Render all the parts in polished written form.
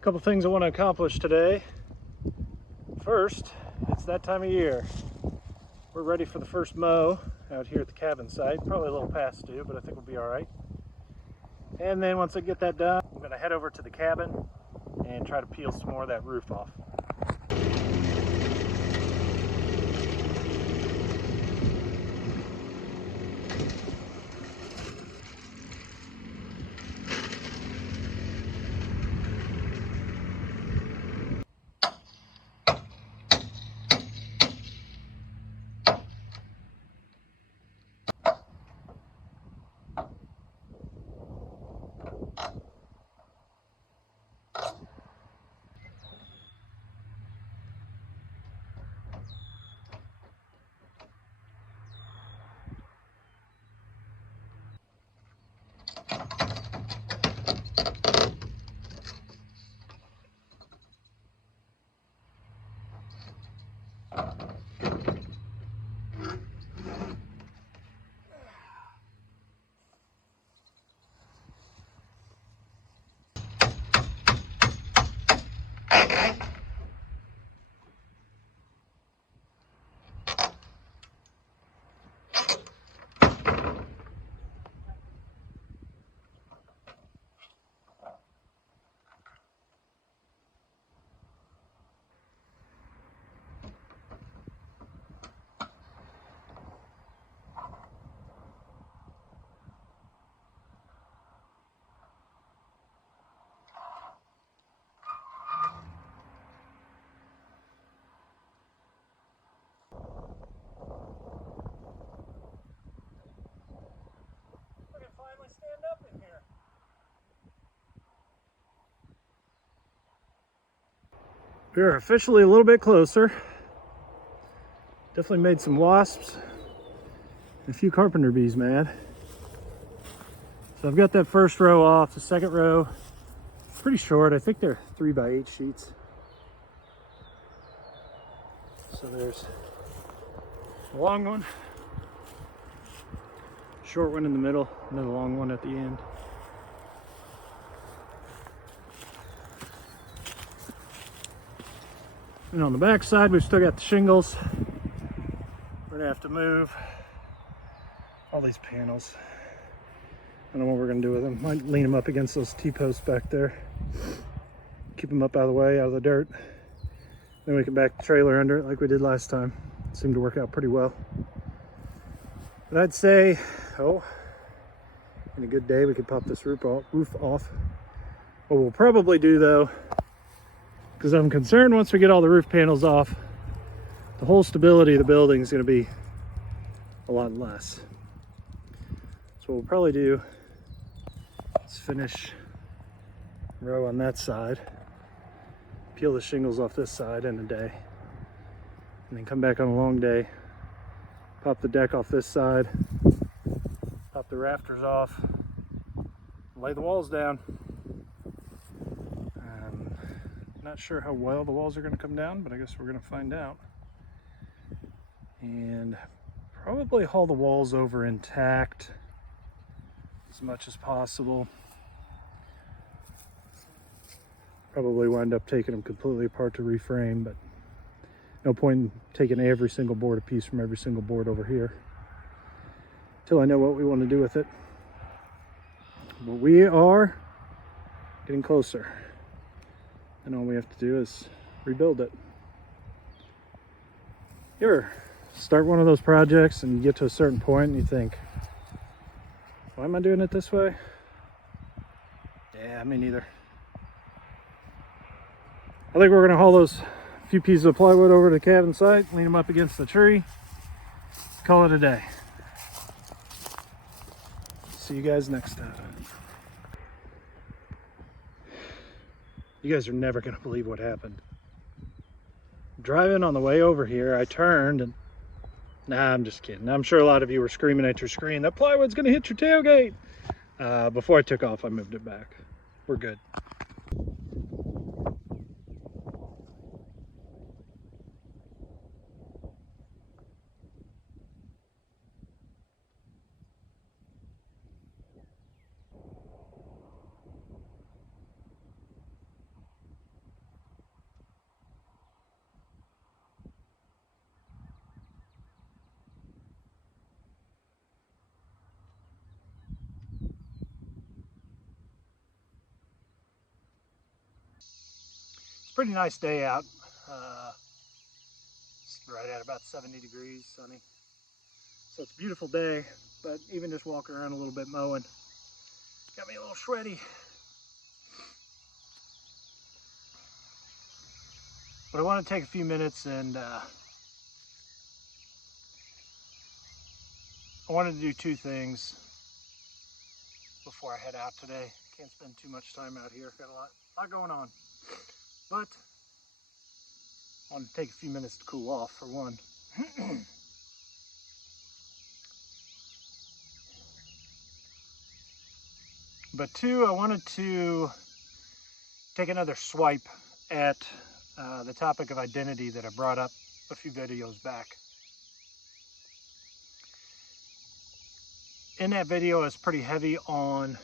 A couple things I want to accomplish today. First, it's that time of year. We're ready for the first mow out here at the cabin site. Probably a little past due, but I think we'll be all right. And then once I get that done, I'm going to head over to the cabin and try to peel some more of that roof off. Stand up in here. We're officially a little bit closer. Definitely made some wasps and a few carpenter bees mad. So I've got that first row off. The second row, pretty short. I think they're 3x8 sheets. So there's a long one, short one in the middle, another long one at the end. And on the back side, we've still got the shingles. We're gonna have to move all these panels. I don't know what we're gonna do with them. Might lean them up against those T-posts back there. Keep them up out of the way, out of the dirt. Then we can back the trailer under it like we did last time. It seemed to work out pretty well. But I'd say, in a good day, we could pop this roof off. What we'll probably do though, because I'm concerned once we get all the roof panels off, the whole stability of the building is going to be a lot less. So what we'll probably do is finish row on that side, peel the shingles off this side in a day, and then come back on a long day, pop the deck off this side, pop the rafters off, lay the walls down. Not sure how well the walls are going to come down, but I guess we're going to find out. And probably haul the walls over intact as much as possible. Probably wind up taking them completely apart to reframe, but no point in taking every single board a piece from every single board over here until I know what we want to do with it. But we are getting closer. And all we have to do is rebuild it. You ever start one of those projects and you get to a certain point and you think, why am I doing it this way? Yeah, me neither. I think we're gonna haul those few pieces of plywood over to the cabin site, lean them up against the tree, call it a day. See you guys next time. You guys are never gonna believe what happened. Driving on the way over here, I turned and, nah, I'm just kidding. I'm sure a lot of you were screaming at your screen, that plywood's gonna hit your tailgate. Before I took off, I moved it back. We're good. pretty nice day out. It's right at about 70 degrees, sunny. So it's a beautiful day, but even just walking around a little bit mowing got me a little sweaty. But I want to take a few minutes and I wanted to do two things before I head out today. Can't spend too much time out here, got a lot going on. But I want to take a few minutes to cool off, for one. But two, I wanted to take another swipe at the topic of identity that I brought up a few videos back. In that video, I was pretty heavy on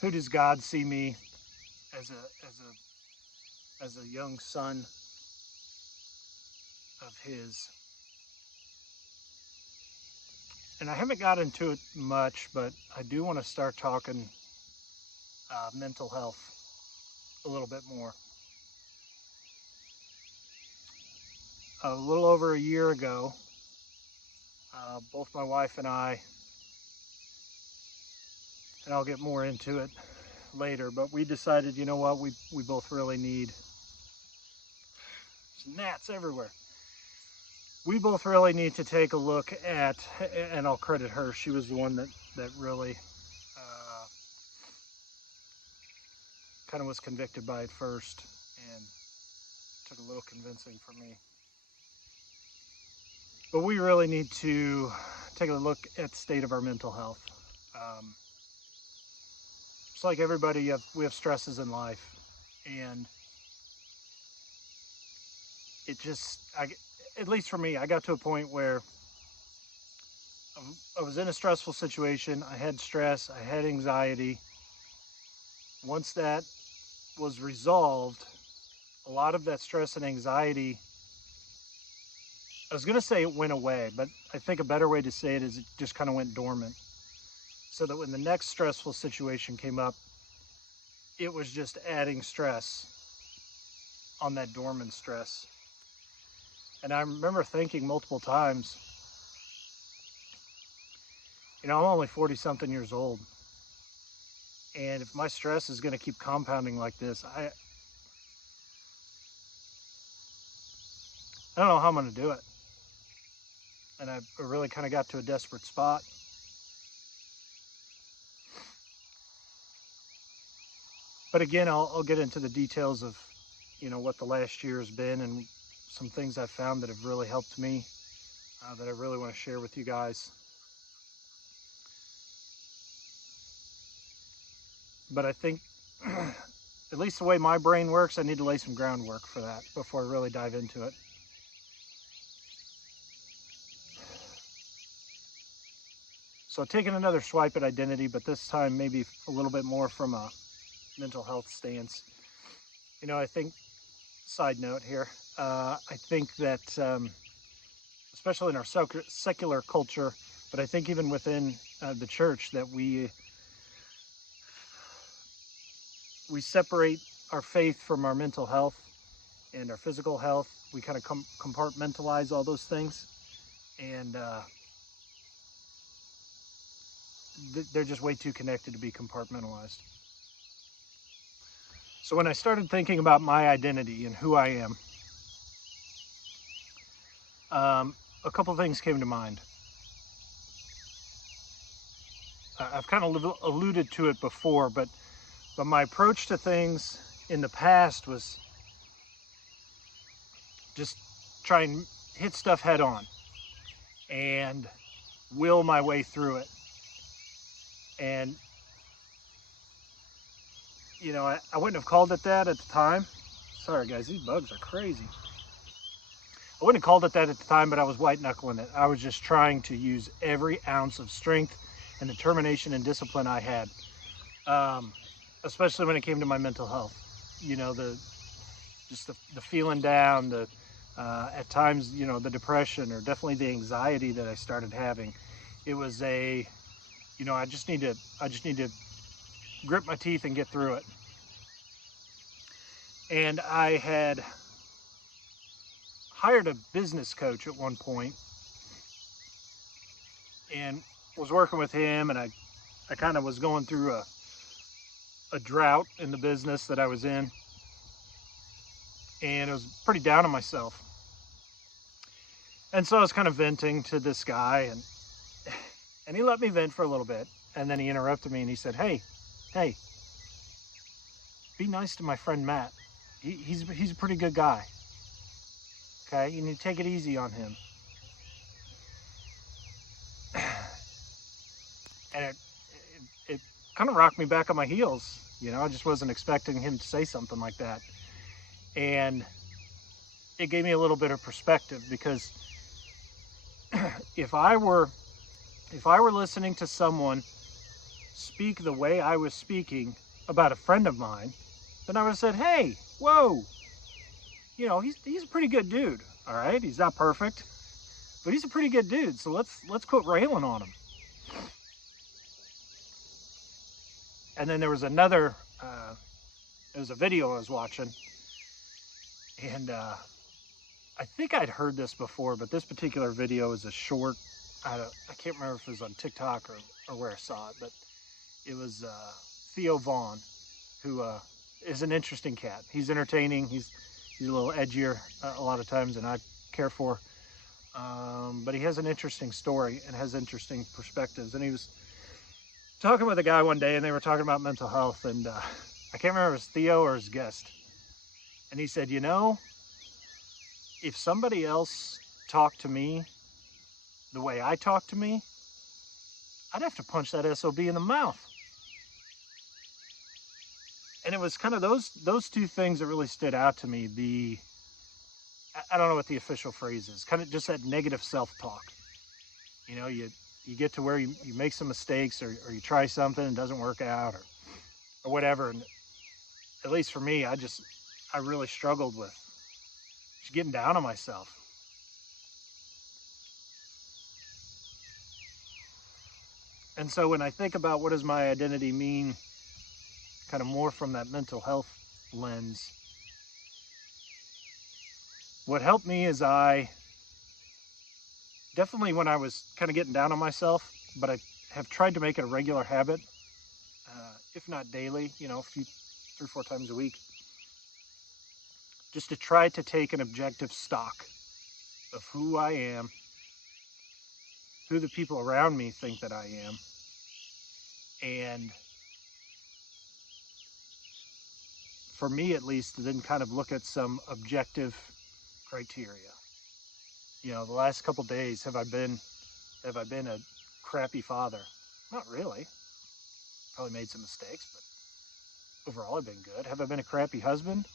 who does God see me as a young son of his. And I haven't got into it much, but I do want to start talking mental health a little bit more. A little over a year ago, both my wife and I, and I'll get more into it later, but we decided, you know what, we both really need, there's gnats everywhere. We both really need to take a look at, and I'll credit her, she was the one that really kind of was convicted by it first, and took a little convincing for me. But we really need to take a look at the state of our mental health. Just like everybody, we have stresses in life, and it just, at least for me, I got to a point where I was in a stressful situation. I had stress, I had anxiety. Once that was resolved, a lot of that stress and anxiety, I was going to say it went away, but I think a better way to say it is it just kind of went dormant. So that when the next stressful situation came up, it was just adding stress on that dormant stress. And I remember thinking multiple times, you know, I'm only 40-something years old. And if my stress is going to keep compounding like this, I don't know how I'm going to do it. And I really kind of got to a desperate spot. But again, I'll get into the details of, you know, what the last year has been and some things I've found that have really helped me, that I really want to share with you guys. But I think, at least the way my brain works, I need to lay some groundwork for that before I really dive into it. So taking another swipe at identity, but this time maybe a little bit more from a mental health stance. You know, I think, side note here, I think that, especially in our secular culture, but I think even within the church, that we separate our faith from our mental health and our physical health. We kind of compartmentalize all those things, and they're just way too connected to be compartmentalized. So when I started thinking about my identity and who I am, a couple things came to mind. I've kind of alluded to it before, but my approach to things in the past was just try and hit stuff head on and will my way through it. And, you know, I wouldn't have called it that at the time. Sorry guys, these bugs are crazy. I wouldn't have called it that at the time, but I was white knuckling it. I was just trying to use every ounce of strength and determination and discipline I had, especially when it came to my mental health. You know, the feeling down, at times, you know, the depression, or definitely the anxiety that I started having. It was you know, I just need to grip my teeth and get through it. And I had hired a business coach at one point and was working with him, and I kind of was going through a drought in the business that I was in, and I was pretty down on myself. And so I was kind of venting to this guy, and he let me vent for a little bit, and then he interrupted me and he said, hey, be nice to my friend Matt. He's a pretty good guy. Okay, you need to take it easy on him. And it kind of rocked me back on my heels. I just wasn't expecting him to say something like that. And it gave me a little bit of perspective, because if I were listening to someone speak the way I was speaking about a friend of mine, then I would have said, hey, whoa, he's a pretty good dude. All right, he's not perfect, but he's a pretty good dude. So let's quit railing on him. And then there was another, it was a video I was watching, and I think I'd heard this before, but this particular video is a short. I can't remember if it was on TikTok or where I saw it, but it was Theo Vaughn, who is an interesting cat. He's entertaining. He's a little edgier a lot of times than I care for, but he has an interesting story and has interesting perspectives. And he was talking with a guy one day, and they were talking about mental health, and I can't remember if it was Theo or his guest. And he said, if somebody else talked to me the way I talk to me, I'd have to punch that SOB in the mouth. And it was kind of those two things that really stood out to me. I don't know what the official phrase is, kind of just that negative self-talk. You get to where you make some mistakes, or you try something and it doesn't work out, or whatever. And at least for me, I really struggled with just getting down on myself. And so when I think about what does my identity mean, kind of more from that mental health lens, what helped me is I definitely, when I was kind of getting down on myself, but I have tried to make it a regular habit, if not daily, a few 3-4 times a week, just to try to take an objective stock of who I am, who the people around me think that I am, and for me at least, then kind of look at some objective criteria. The last couple days, have I been a crappy father? Not really. Probably made some mistakes, but overall I've been good. Have I been a crappy husband?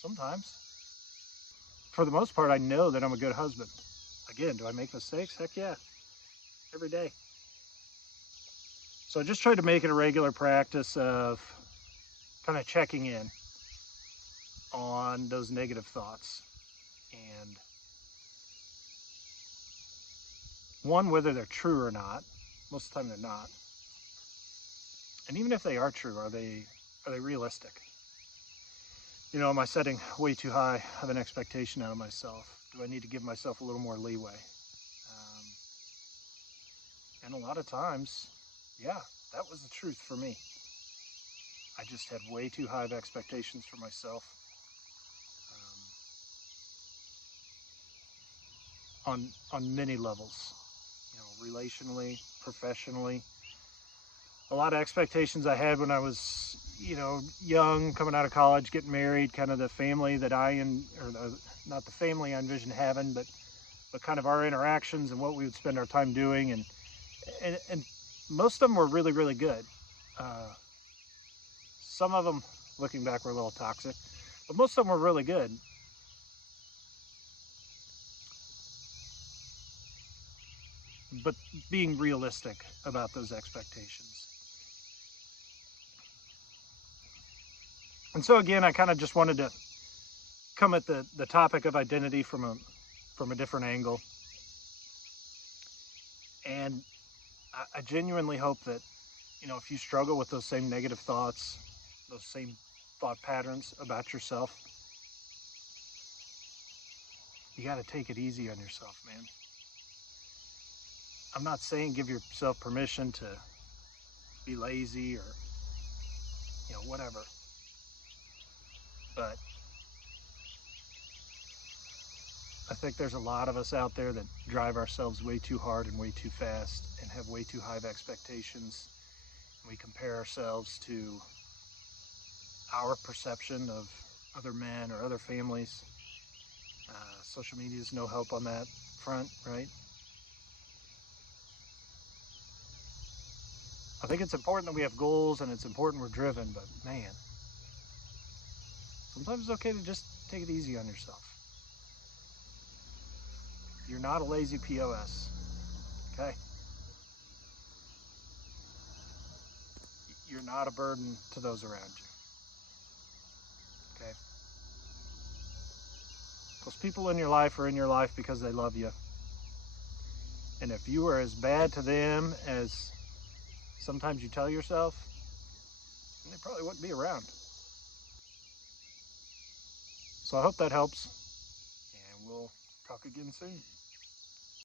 Sometimes. For the most part, I know that I'm a good husband. Again, do I make mistakes? Heck yeah. Every day. So I just tried to make it a regular practice of kind of checking in on those negative thoughts. And one, whether they're true or not. Most of the time they're not. And even if they are true, are they realistic? Am I setting way too high of an expectation out of myself? Do I need to give myself a little more leeway? And a lot of times, yeah, that was the truth for me. I just had way too high of expectations for myself. On many levels, relationally, professionally. A lot of expectations I had when I was, young, coming out of college, getting married, kind of the family that not the family I envisioned having, but kind of our interactions and what we would spend our time doing. And most of them were really, really good. Some of them, looking back, were a little toxic, but most of them were really good. But being realistic about those expectations. And so again, I kind of just wanted to come at the topic of identity from a different angle. And I genuinely hope that, if you struggle with those same negative thoughts, those same thought patterns about yourself, you got to take it easy on yourself, man. I'm not saying give yourself permission to be lazy or, whatever. But I think there's a lot of us out there that drive ourselves way too hard and way too fast and have way too high of expectations. And we compare ourselves to our perception of other men or other families. Social media is no help on that front, right? I think it's important that we have goals and it's important we're driven, but man, sometimes it's okay to just take it easy on yourself. You're not a lazy POS, okay? You're not a burden to those around you, okay? Those people in your life are in your life because they love you. And if you are as bad to them as sometimes you tell yourself, then they probably wouldn't be around. So I hope that helps, and we'll talk again soon.